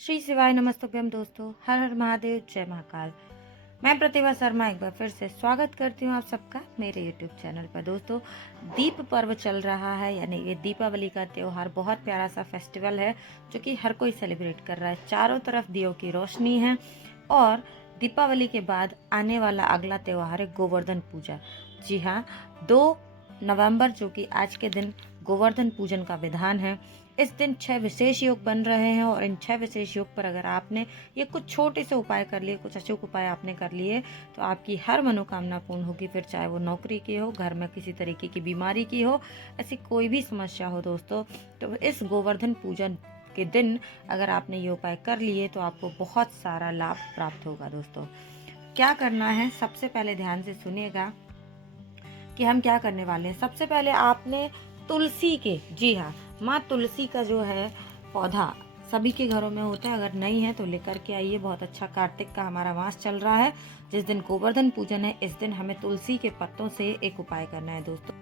श्री शिवाय नमस्तुभ्यम दोस्तों। हर हर महादेव, जय महाकाल। मैं प्रतिभा शर्मा एक बार फिर से स्वागत करती हूँ आप सबका मेरे यूट्यूब चैनल पर। दोस्तों, दीप पर्व चल रहा है, यानी ये दीपावली का त्यौहार बहुत प्यारा सा फेस्टिवल है जो कि हर कोई सेलिब्रेट कर रहा है। चारों तरफ दियों की रोशनी है और दीपावली के बाद आने वाला अगला त्यौहार है गोवर्धन पूजा। जी हाँ, 2 नवंबर जो कि आज के दिन गोवर्धन पूजन का विधान है। इस दिन 6 विशेष योग बन रहे हैं और इन 6 विशेष योग पर अगर आपने ये कुछ छोटे से उपाय कर लिए, कुछ अचूक उपाय आपने कर लिए, तो आपकी हर मनोकामना पूर्ण होगी। फिर चाहे वो नौकरी की हो, घर में किसी तरीके की बीमारी की हो, ऐसी कोई भी समस्या हो दोस्तों, तो इस गोवर्धन पूजन के दिन अगर आपने ये उपाय कर लिए तो आपको बहुत सारा लाभ प्राप्त होगा। दोस्तों, क्या करना है, सबसे पहले ध्यान से सुनिएगा कि हम क्या करने वाले हैं। सबसे पहले आपने तुलसी के, जी हाँ, माँ तुलसी का जो है पौधा सभी के घरों में होता है, अगर नहीं है तो लेकर के आइए। बहुत अच्छा, कार्तिक का हमारा मास चल रहा है, जिस दिन गोवर्धन पूजन है, इस दिन हमें तुलसी के पत्तों से एक उपाय करना है दोस्तों।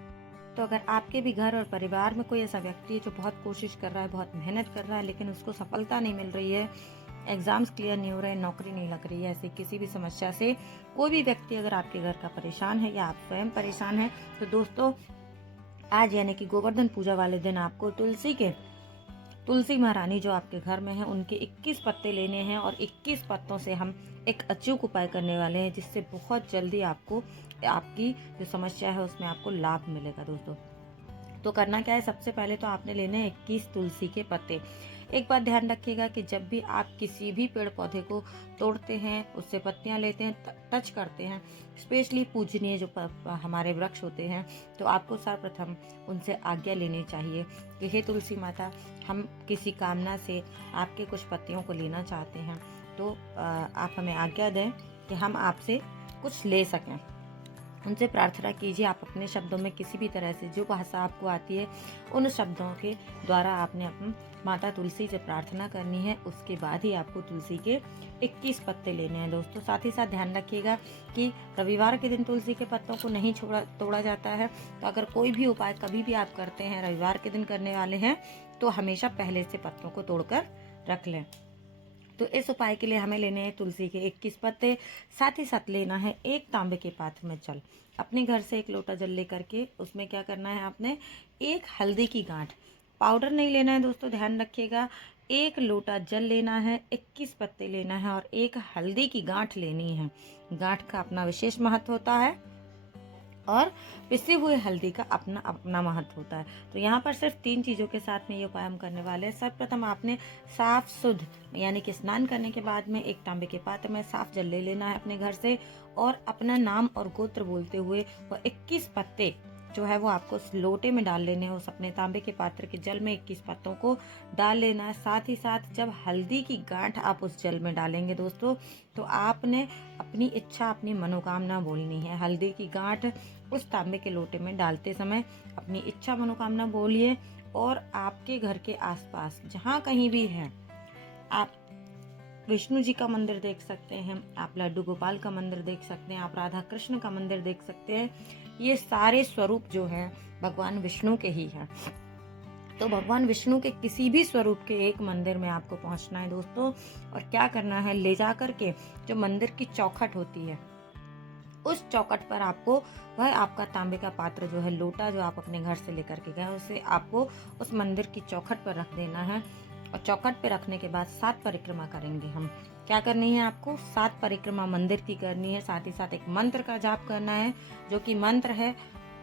तो अगर आपके भी घर और परिवार में कोई ऐसा व्यक्ति है जो बहुत कोशिश कर रहा है, बहुत मेहनत कर रहा है, लेकिन उसको सफलता नहीं मिल रही है, एग्जाम्स क्लियर नहीं हो रहे, नौकरी नहीं लग रही है, ऐसी किसी भी समस्या से कोई भी व्यक्ति अगर आपके घर का परेशान है या आप स्वयं परेशान है, तो दोस्तों आज यानी कि गोवर्धन पूजा वाले दिन आपको तुलसी महारानी जो आपके घर में है उनके 21 पत्ते लेने हैं और 21 पत्तों से हम एक अचूक उपाय करने वाले हैं, जिससे बहुत जल्दी आपको आपकी जो समस्या है उसमें आपको लाभ मिलेगा। दोस्तों, तो करना क्या है, सबसे पहले तो आपने लेने हैं 21 तुलसी के पत्ते। एक बात ध्यान रखिएगा कि जब भी आप किसी भी पेड़ पौधे को तोड़ते हैं, उससे पत्तियां लेते हैं, टच करते हैं, स्पेशली पूजनीय जो हमारे वृक्ष होते हैं, तो आपको सर्वप्रथम उनसे आज्ञा लेनी चाहिए कि हे तुलसी माता, हम किसी कामना से आपके कुछ पत्तियों को लेना चाहते हैं, तो आप हमें आज्ञा दें कि हम आपसे कुछ ले सकें। उनसे प्रार्थना कीजिए। आप अपने शब्दों में किसी भी तरह से जो भाषा आपको आती है उन शब्दों के द्वारा आपने अपनी माता तुलसी से प्रार्थना करनी है। उसके बाद ही आपको तुलसी के 21 पत्ते लेने हैं। दोस्तों, साथ ही साथ ध्यान रखिएगा कि रविवार के दिन तुलसी के पत्तों को नहीं तोड़ा जाता है। तो अगर कोई भी उपाय कभी भी आप करते हैं, रविवार के दिन करने वाले हैं, तो हमेशा पहले से पत्तों को तोड़कर रख लें। तो इस उपाय के लिए हमें लेने हैं तुलसी के 21 पत्ते। साथ ही साथ लेना है एक तांबे के पात्र में जल। अपने घर से एक लोटा जल लेकर के उसमें क्या करना है, आपने एक हल्दी की गांठ, पाउडर नहीं लेना है दोस्तों, ध्यान रखिएगा। एक लोटा जल लेना है, 21 पत्ते लेना है और एक हल्दी की गांठ लेनी है। गांठ का अपना विशेष महत्व होता है और पिसे हुए हल्दी का अपना अपना महत्व होता है। तो यहाँ पर सिर्फ 3 चीज़ों के साथ में ये उपाय हम करने वाले हैं। सर्वप्रथम आपने साफ शुद्ध यानी कि स्नान करने के बाद में एक तांबे के पात्र में साफ जल ले लेना है अपने घर से और अपना नाम और गोत्र बोलते हुए वो 21 पत्ते जो है वो आपको उस लोटे में डाल लेने हैं। उस अपने तांबे के पात्र के जल में 21 पत्तों को डाल लेना है। साथ ही साथ जब हल्दी की गांठ आप उस जल में डालेंगे दोस्तों, तो आपने अपनी इच्छा, अपनी मनोकामना बोलनी है। हल्दी की गांठ उस तांबे के लोटे में डालते समय अपनी इच्छा मनोकामना बोलिए और आपके घर के आसपास जहाँ कहीं भी है, आप विष्णु जी का मंदिर देख सकते हैं, आप लड्डू गोपाल का मंदिर देख सकते हैं, आप राधा कृष्ण का मंदिर देख सकते हैं। ये सारे स्वरूप जो हैं भगवान विष्णु के ही हैं। तो भगवान विष्णु के किसी भी स्वरूप के एक मंदिर में आपको पहुंचना है दोस्तों, और क्या करना है, ले जा करके जो मंदिर की चौखट होती है उस चौखट पर आपको वह आपका तांबे का पात्र जो है, लोटा जो आप अपने घर से लेकर के गए, उसे आपको उस मंदिर की चौखट पर रख देना है। और चौखट पे रखने के बाद 7 परिक्रमा करेंगे हम। क्या करनी है, आपको 7 परिक्रमा मंदिर की करनी है। साथ ही साथ एक मंत्र का जाप करना है, जो कि मंत्र है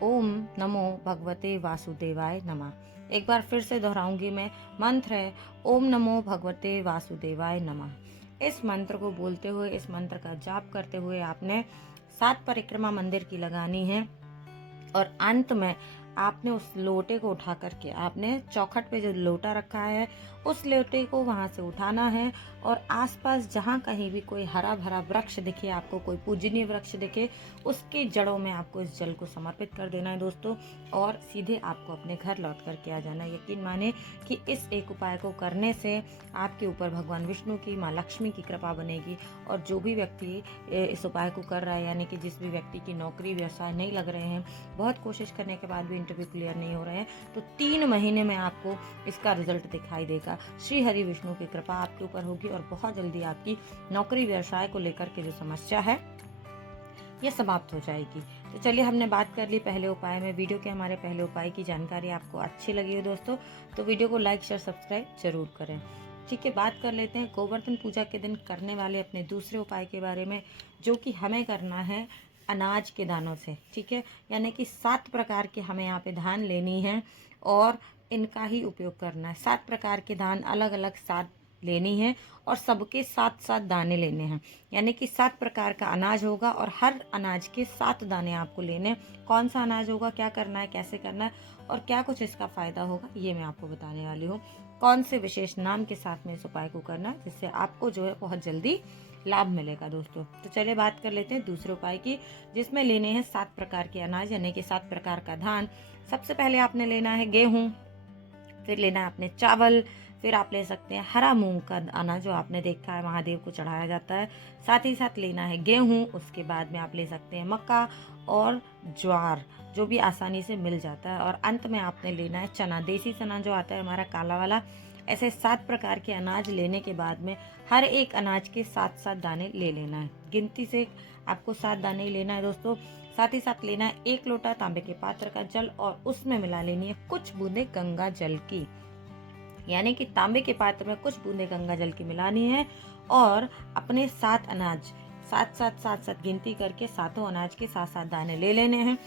ओम नमो भगवते वासुदेवाय नमः। एक बार फिर से दोहराऊंगी मैं, मंत्र है ओम नमो भगवते वासुदेवाय नमः। इस मंत्र को बोलते हुए, इस मंत्र का जाप करते हुए आपने 7 परिक्रमा मंदिर की लगानी है और अंत में आपने उस लोटे को उठा करके, आपने चौखट पे जो लोटा रखा है उस लोटे को वहां से उठाना है और आसपास जहां कहीं भी कोई हरा भरा वृक्ष दिखे, आपको कोई पूजनीय वृक्ष दिखे, उसके जड़ों में आपको इस जल को समर्पित कर देना है दोस्तों, और सीधे आपको अपने घर लौट करके आ जाना है। यकीन माने कि इस एक उपाय को करने से आपके ऊपर भगवान विष्णु की, माँ लक्ष्मी की कृपा बनेगी। और जो भी व्यक्ति इस उपाय को कर रहा है, यानी कि जिस भी व्यक्ति की नौकरी व्यवसाय नहीं लग रहे हैं, बहुत कोशिश करने के बाद भी इंटरव्यू क्लियर नहीं हो रहे हैं, तो 3 महीने में आपको इसका रिजल्ट दिखाई देगा। श्री हरि विष्णु की कृपा आपके ऊपर होगी और बहुत जल्दी आपकी नौकरी व्यवसाय को लेकर के जो समस्या है ये समाप्त हो जाएगी। तो चलिए, हमने बात कर ली पहले उपाय में। वीडियो के हमारे पहले उपाय की जानकारी आपको अच्छी लगी हो दोस्तों, तो वीडियो को लाइक शेयर सब्सक्राइब जरूर करें। ठीक है, बात कर लेते हैं गोवर्धन पूजा के दिन करने वाले अपने दूसरे उपाय के बारे में, जो कि हमें करना है अनाज के दानों से। ठीक है, यानी कि 7 प्रकार के हमें यहाँ पे धान लेनी है और इनका ही उपयोग करना है। 7 प्रकार के धान अलग अलग 7 लेनी है और सबके 7-7 दाने लेने हैं, यानी कि 7 प्रकार का अनाज होगा और हर अनाज के 7 दाने आपको लेने हैं। कौन सा अनाज होगा, क्या करना है, कैसे करना है और क्या कुछ इसका फायदा होगा, ये मैं आपको बताने वाली हूँ। कौन से विशेष नाम के साथ में इस उपाय को करना है, जिससे आपको जो है बहुत जल्दी लाभ मिलेगा दोस्तों। तो चलिए बात कर लेते हैं दूसरे उपाय की, जिसमें लेने हैं 7 प्रकार के अनाज, यानी कि 7 प्रकार का धान। सबसे पहले आपने लेना है गेहूं, फिर लेना है आपने चावल, फिर आप ले सकते हैं हरा मूंग का दाना, जो आपने देखा है महादेव को चढ़ाया जाता है। साथ ही साथ लेना है गेहूं, उसके बाद में आप ले सकते हैं मक्का और ज्वार, जो भी आसानी से मिल जाता है। और अंत में आपने लेना है चना, देसी चना जो आता है हमारा काला वाला। ऐसे 7 प्रकार के अनाज लेने के बाद में हर एक अनाज के 7-7 दाने ले लेना है। गिनती से आपको 7 दाने ही लेना है दोस्तों। साथ ही साथ लेना है 1 लोटा तांबे के पात्र का जल और उसमें मिला लेनी है कुछ बूंदे गंगा जल की, यानी कि तांबे के पात्र में कुछ बूंदे गंगा जल की मिलानी है और अपने 7 अनाज 7-7 गिनती करके 7 अनाज के 7-7 दाने ले लेने हैं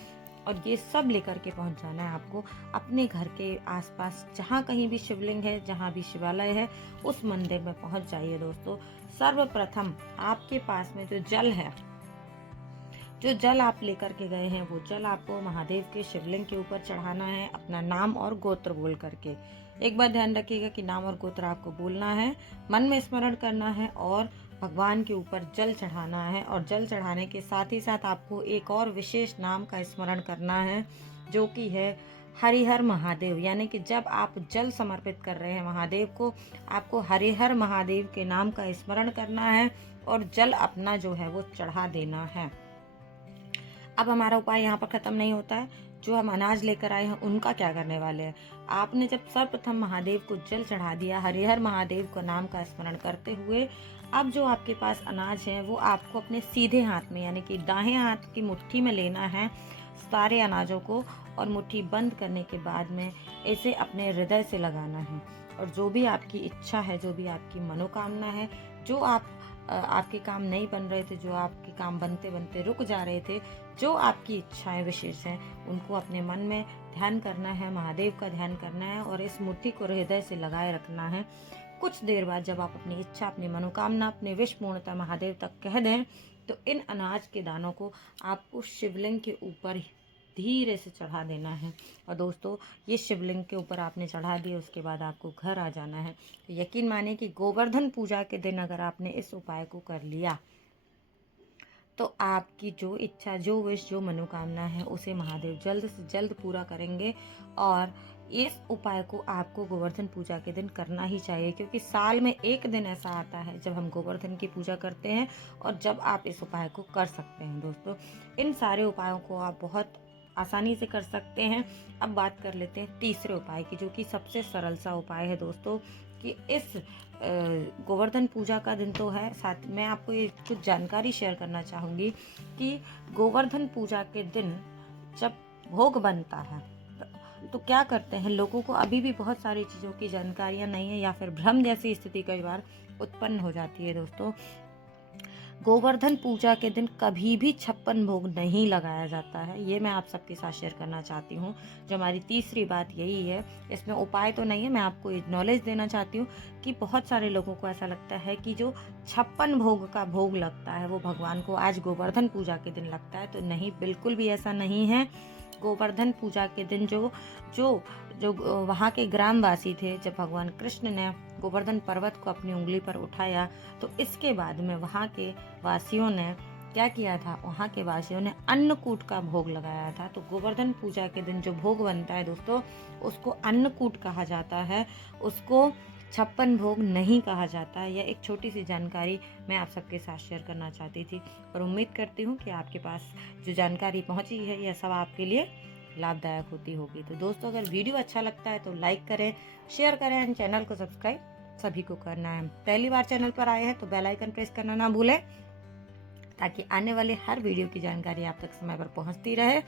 और ये सब लेकर के पहुंच जाना है आपको अपने घर के आसपास, जहाँ कहीं भी शिवलिंग है, जहाँ भी शिवालय है, उस मंदिर में पहुंच जाइए दोस्तों। सर्वप्रथम आपके पास में जो जल है, जो जल आप लेकर के गए हैं, वो जल आपको महादेव के शिवलिंग के ऊपर चढ़ाना है, अपना नाम और गोत्र बोल करके। एक बात ध्यान रखिएगा कि नाम और गोत्र आपको बोलना है, मन में स्मरण करना है और भगवान के ऊपर जल चढ़ाना है। और जल चढ़ाने के साथ ही साथ आपको एक और विशेष नाम का स्मरण करना है, जो कि है हरिहर महादेव। यानी कि जब आप जल समर्पित कर रहे हैं महादेव को, आपको हरिहर महादेव के नाम का स्मरण करना है और जल अपना जो है वो चढ़ा देना है। अब हमारा उपाय यहाँ पर खत्म नहीं होता है। जो हम अनाज लेकर आए हैं उनका क्या करने वाले हैं। आपने जब सर्वप्रथम महादेव को जल चढ़ा दिया, हरिहर महादेव का नाम का स्मरण करते हुए, अब जो आपके पास अनाज है वो आपको अपने सीधे हाथ में, यानी कि दाहिने हाथ की मुट्ठी में लेना है सारे अनाजों को और मुट्ठी बंद करने के बाद में इसे अपने हृदय से लगाना है। और जो भी आपकी इच्छा है, जो भी आपकी मनोकामना है, जो आपके काम नहीं बन रहे थे, जो आपके काम बनते बनते रुक जा रहे थे, जो आपकी इच्छाएं विशेष हैं, उनको अपने मन में ध्यान करना है, महादेव का ध्यान करना है और इस मुट्ठी को हृदय से लगाए रखना है। कुछ देर बाद जब आप अपनी इच्छा, अपनी मनोकामना, अपनी विश पूर्णता महादेव तक कह दें, तो इन अनाज के दानों को आपको शिवलिंग के ऊपर धीरे से चढ़ा देना है। और दोस्तों, ये शिवलिंग के ऊपर आपने चढ़ा दिया, उसके बाद आपको घर आ जाना है। तो यकीन मानिए कि गोवर्धन पूजा के दिन अगर आपने इस उपाय को कर लिया, तो आपकी जो इच्छा, जो विश, जो मनोकामना है, उसे महादेव जल्द से जल्द पूरा करेंगे। और इस उपाय को आपको गोवर्धन पूजा के दिन करना ही चाहिए, क्योंकि साल में एक दिन ऐसा आता है जब हम गोवर्धन की पूजा करते हैं और जब आप इस उपाय को कर सकते हैं दोस्तों। इन सारे उपायों को आप बहुत आसानी से कर सकते हैं। अब बात कर लेते हैं तीसरे उपाय की, जो कि सबसे सरल सा उपाय है दोस्तों। कि इस गोवर्धन पूजा का दिन तो है, साथ मैं आपको ये कुछ जानकारी शेयर करना चाहूँगी कि गोवर्धन पूजा के दिन जब भोग बनता है तो क्या करते हैं। लोगों को अभी भी बहुत सारी चीज़ों की जानकारियाँ नहीं है या फिर भ्रम जैसी स्थिति कई बार उत्पन्न हो जाती है दोस्तों। गोवर्धन पूजा के दिन कभी भी 56 भोग नहीं लगाया जाता है, ये मैं आप सबके साथ शेयर करना चाहती हूँ। जो हमारी तीसरी बात यही है, इसमें उपाय तो नहीं है, मैं आपको नॉलेज देना चाहती हूँ कि बहुत सारे लोगों को ऐसा लगता है कि जो 56 भोग का भोग लगता है वो भगवान को आज गोवर्धन पूजा के दिन लगता है। तो नहीं, बिल्कुल भी ऐसा नहीं है। गोवर्धन पूजा के दिन जो जो जो वहाँ के ग्रामवासी थे, जब भगवान कृष्ण ने गोवर्धन पर्वत को अपनी उंगली पर उठाया, तो इसके बाद में वहाँ के वासियों ने क्या किया था, वहाँ के वासियों ने अन्नकूट का भोग लगाया था। तो गोवर्धन पूजा के दिन जो भोग बनता है दोस्तों, उसको अन्नकूट कहा जाता है, उसको 56 भोग नहीं कहा जाता है। यह एक छोटी सी जानकारी मैं आप सबके साथ शेयर करना चाहती थी और उम्मीद करती हूँ कि आपके पास जो जानकारी पहुँची है यह सब आपके लिए लाभदायक होती होगी। तो दोस्तों अगर वीडियो अच्छा लगता है तो लाइक करें, शेयर करें एंड चैनल को सब्सक्राइब सभी को करना है। पहली बार चैनल पर आए हैं तो बेल आइकन प्रेस करना ना भूलें, ताकि आने वाले हर वीडियो की जानकारी आप तक समय पर पहुंचती रहे।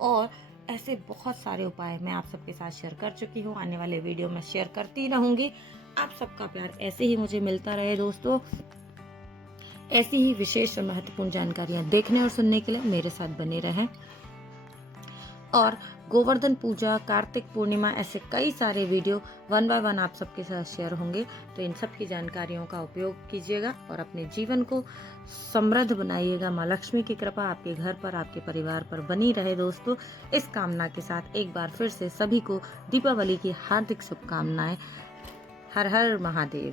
और ऐसे बहुत सारे उपाय मैं आप सबके साथ शेयर कर चुकी हूँ, आने वाले वीडियो में शेयर करती रहूंगी। आप सबका प्यार ऐसे ही मुझे मिलता रहे दोस्तों। ऐसी ही विशेष और महत्वपूर्ण जानकारियां देखने और सुनने के लिए मेरे साथ बने रहें। और गोवर्धन पूजा, कार्तिक पूर्णिमा, ऐसे कई सारे वीडियो वन बाय वन आप सबके साथ शेयर होंगे। तो इन सब की जानकारियों का उपयोग कीजिएगा और अपने जीवन को समृद्ध बनाइएगा। माँ लक्ष्मी की कृपा आपके घर पर, आपके परिवार पर बनी रहे दोस्तों। इस कामना के साथ एक बार फिर से सभी को दीपावली की हार्दिक शुभकामनाएं। हर हर महादेव।